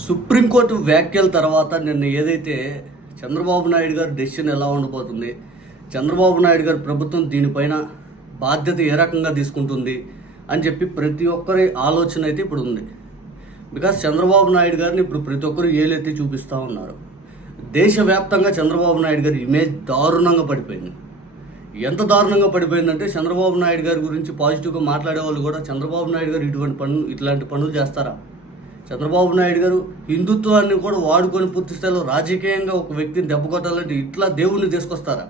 Supreme court వ్యాఖ్యల తర్వాత నిన్న ఏదైతే చంద్రబాబు నాయుడు గారి డెసిషన్ ఎలా ఉండబోతుంది చంద్రబాబు నాయుడు గారు ప్రభుత్వం దీనిపైన బాధ్యత ఏ రకంగా తీసుకుంటుంది అని చెప్పి ప్రతి ఒక్కరి ఆలోచన అయితే ఇప్పుడు ఉంది. బికాస్ చంద్రబాబు నాయుడు గారిని ఇప్పుడు ప్రతి ఒక్కరు ఏలైతే చూపిస్తూ ఉన్నారు. దేశవ్యాప్తంగా చంద్రబాబు నాయుడు గారి ఇమేజ్ దారుణంగా పడిపోయింది. ఎంత దారుణంగా పడిపోయిందంటే చంద్రబాబు నాయుడు గారి గురించి పాజిటివ్గా మాట్లాడే వాళ్ళు కూడా చంద్రబాబు నాయుడు గారు ఇటువంటి పనులు ఇట్లాంటి పనులు చేస్తారా? చంద్రబాబు నాయుడు గారు హిందుత్వాన్ని కూడా వాడుకొని పూర్తి స్థాయిలో రాజకీయంగా ఒక వ్యక్తిని దెబ్బకొట్టాలంటే ఇట్లా దేవుణ్ణి తీసుకొస్తారా?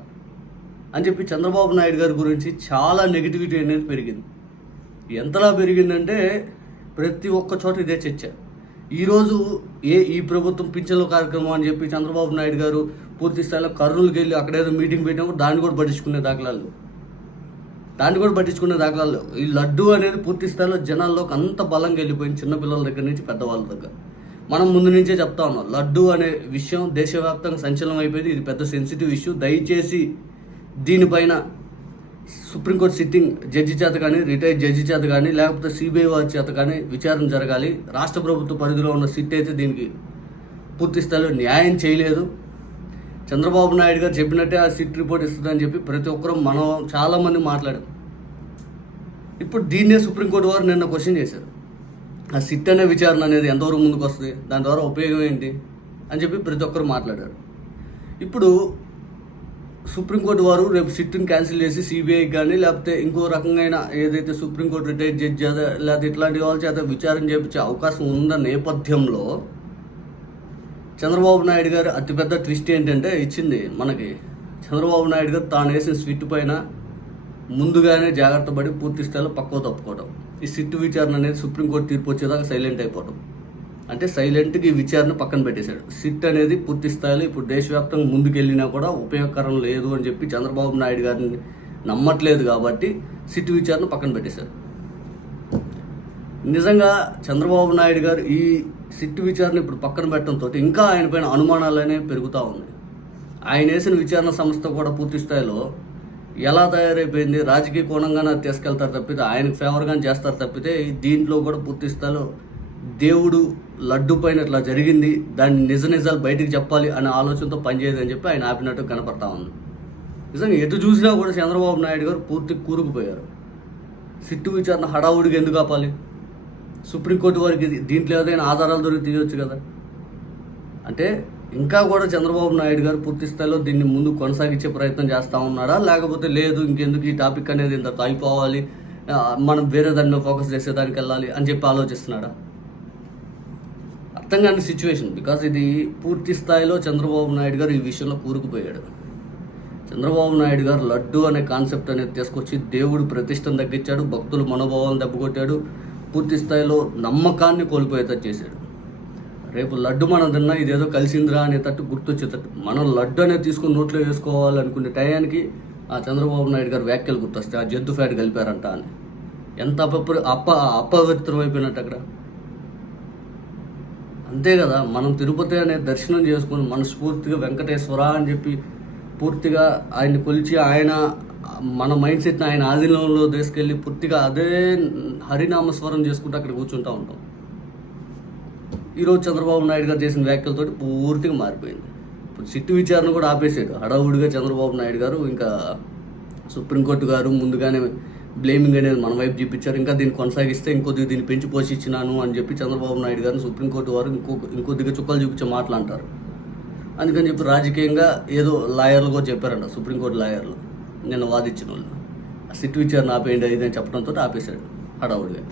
అని చెప్పి చంద్రబాబు నాయుడు గారి గురించి చాలా నెగిటివిటీ అనేది పెరిగింది. ఎంతలా పెరిగిందంటే ప్రతి ఒక్క చోట ఇదే చర్చ. ఈరోజు ఏ ఈ ప్రభుత్వం పింఛన్ల కార్యక్రమం అని చెప్పి చంద్రబాబు నాయుడు గారు పూర్తి స్థాయిలో కర్నూలుకి వెళ్ళి అక్కడేదో మీటింగ్ పెట్టినప్పుడు దాన్ని కూడా పట్టించుకునే దాఖలాలు దాన్ని కూడా పట్టించుకునే దాఖలాలు ఈ లడ్డు అనేది పూర్తి స్థాయిలో జనాల్లోకి అంత బలంగా వెళ్ళిపోయింది చిన్నపిల్లల దగ్గర నుంచి పెద్దవాళ్ళ దగ్గర. మనం ముందు నుంచే చెప్తా ఉన్నాం లడ్డు అనే విషయం దేశవ్యాప్తంగా సంచలనం అయిపోయింది. ఇది పెద్ద సెన్సిటివ్ ఇష్యూ దయచేసి దీనిపైన సుప్రీంకోర్టు సిట్టింగ్ జడ్జి చేత కానీ రిటైర్డ్ జడ్జి చేత కానీ లేకపోతే సిబిఐ వారి చేత కానీ విచారణ జరగాలి. రాష్ట్ర ప్రభుత్వ పరిధిలో ఉన్న సిట్ అయితే దీనికి పూర్తి స్థాయిలో న్యాయం చేయలేదు. చంద్రబాబు నాయుడు గారు చెప్పినట్టే ఆ సిట్ రిపోర్ట్ ఇస్తుందని చెప్పి ప్రతి ఒక్కరూ మనం చాలామంది మాట్లాడాం ఇప్పుడు దీన్నే సుప్రీంకోర్టు వారు నిన్న క్వశ్చన్ చేశారు. ఆ సిట్ అనే విచారణ అనేది ఎంతవరకు ముందుకు వస్తుంది? దాని ద్వారా ఉపయోగం ఏంటి? అని చెప్పి ప్రతి ఒక్కరు మాట్లాడారు. ఇప్పుడు సుప్రీంకోర్టు వారు రేపు సిట్ని క్యాన్సిల్ చేసి సిబిఐకి కానీ లేకపోతే ఇంకో రకమైన ఏదైతే సుప్రీంకోర్టు రిటైర్డ్ జడ్జి చేత లేకపోతే ఇట్లాంటి వాళ్ళ చేత విచారణ చేయించే అవకాశం ఉన్న నేపథ్యంలో చంద్రబాబు నాయుడు గారు అతిపెద్ద ట్విస్ట్ ఏంటంటే ఇచ్చింది మనకి. చంద్రబాబు నాయుడు గారు తాను వేసిన స్విట్ పైన ముందుగానే జాగ్రత్త పడి పూర్తి స్థాయిలో పక్కవ తప్పుకోవడం ఈ సిట్టు విచారణ అనేది సుప్రీంకోర్టు తీర్పు వచ్చేదాకా సైలెంట్ అయిపోవడం అంటే సైలెంట్గా ఈ విచారణ పక్కన పెట్టేశాడు. సిట్ అనేది పూర్తి స్థాయిలో ఇప్పుడు దేశవ్యాప్తంగా ముందుకెళ్ళినా కూడా ఉపయోగకరం లేదు అని చెప్పి చంద్రబాబు నాయుడు గారిని నమ్మట్లేదు కాబట్టి సిట్ విచారణ పక్కన పెట్టేశారు. నిజంగా చంద్రబాబు నాయుడు గారు ఈ సిట్ విచారణ ఇప్పుడు పక్కన పెట్టడంతో ఇంకా ఆయన పైన అనుమానాలు అనేవి పెరుగుతూ ఉంది. ఆయన వేసిన విచారణ సంస్థ కూడా పూర్తి స్థాయిలో ఎలా తయారైపోయింది రాజకీయ కోణంగానే తీసుకెళ్తారు తప్పితే ఆయనకు ఫేవర్గానే చేస్తారు తప్పితే దీంట్లో కూడా పూర్తి స్థాయిలో దేవుడు లడ్డు పైన ఇట్లా జరిగింది దాన్ని నిజ నిజాలు బయటికి చెప్పాలి అనే ఆలోచనతో పనిచేయదని చెప్పి ఆయన ఆపినట్టు కనపడతా ఉంది. నిజంగా ఎటు చూసినా కూడా చంద్రబాబు నాయుడు గారు పూర్తి కూరుకుపోయారు. సిట్టు విచారణ హడావుడిగా ఎందుకు ఆపాలి? సుప్రీంకోర్టు వారికి ఇది- దీంట్లో ఏదైనా ఆధారాలు దొరికి తీయవచ్చు కదా. అంటే ఇంకా కూడా చంద్రబాబు నాయుడు గారు పూర్తి స్థాయిలో దీన్ని ముందు కొనసాగించే ప్రయత్నం చేస్తూ ఉన్నారా? లేకపోతే లేదు ఇంకెందుకు ఈ టాపిక్ అనేది ఇంత అయిపోవాలి మనం వేరే దాని ఫోకస్ చేసేదానికి వెళ్ళాలి అని చెప్పి ఆలోచిస్తున్నాడా? అర్థం కాని సిచ్యువేషన్ బికాస్ ఇది పూర్తి స్థాయిలో చంద్రబాబు నాయుడు గారు ఈ విషయంలో కూరుకుపోయాడు. చంద్రబాబు నాయుడు గారు లడ్డు అనే కాన్సెప్ట్ అనేది తీసుకొచ్చి దేవుడు ప్రతిష్టను తగ్గించాడు భక్తుల మనోభావాలను దెబ్బకొట్టాడు పూర్తి స్థాయిలో నమ్మకాన్ని కోల్పోయేటట్టు చేశాడు. రేపు లడ్డు మనం తిన్నా ఇదేదో కలిసిందిరా అనేటట్టు గుర్తొచ్చేటట్టు. మనం లడ్డు అనేది తీసుకుని నోట్లో వేసుకోవాలనుకునే టయానికి ఆ చంద్రబాబు నాయుడు గారు వ్యాఖ్యలు గుర్తొస్తాయి. ఆ జద్దు ఫ్యాట్ కలిపారంట అని. ఎంత అపప్ర అప్ప అపవిత్రం అయిపోయినట్టు అక్కడ. అంతే కదా మనం తిరుపతి అనే దర్శనం చేసుకుని మనస్ఫూర్తిగా వెంకటేశ్వర అని చెప్పి పూర్తిగా ఆయన్ని కొలిచి ఆయన మన మైండ్ సెట్ని ఆయన ఆధీనంలో తీసుకెళ్ళి పూర్తిగా అదే హరినామస్వరం చేసుకుంటూ అక్కడ కూర్చుంటూ ఉంటాం. ఈరోజు చంద్రబాబు నాయుడు గారు చేసిన వ్యాఖ్యలతో పూర్తిగా మారిపోయింది. ఇప్పుడు సిట్టు విచారణ కూడా ఆపేసాడు హడావుడిగా చంద్రబాబు నాయుడు గారు ఇంకా సుప్రీంకోర్టు గారు ముందుగానే బ్లేమింగ్ అనేది మన వైపు చూపించారు. ఇంకా దీన్ని కొనసాగిస్తే ఇంకొద్దిగా దీన్ని పెంచి పోషించినాను అని చెప్పి చంద్రబాబు నాయుడు గారిని సుప్రీంకోర్టు వారు ఇంకో ఇంకొద్దిగా చుక్కలు చూపించే మాటలు అంటారు. అందుకని చెప్పి రాజకీయంగా ఏదో లాయర్లు కూడా చెప్పారంట సుప్రీంకోర్టు లాయర్లు. నిన్న వాదించిన వాళ్ళు. ఆ సిట్ విచారణ ఆపేయండి ఇది అని చెప్పడంతో ఆపేశాడు హడావుడిగా.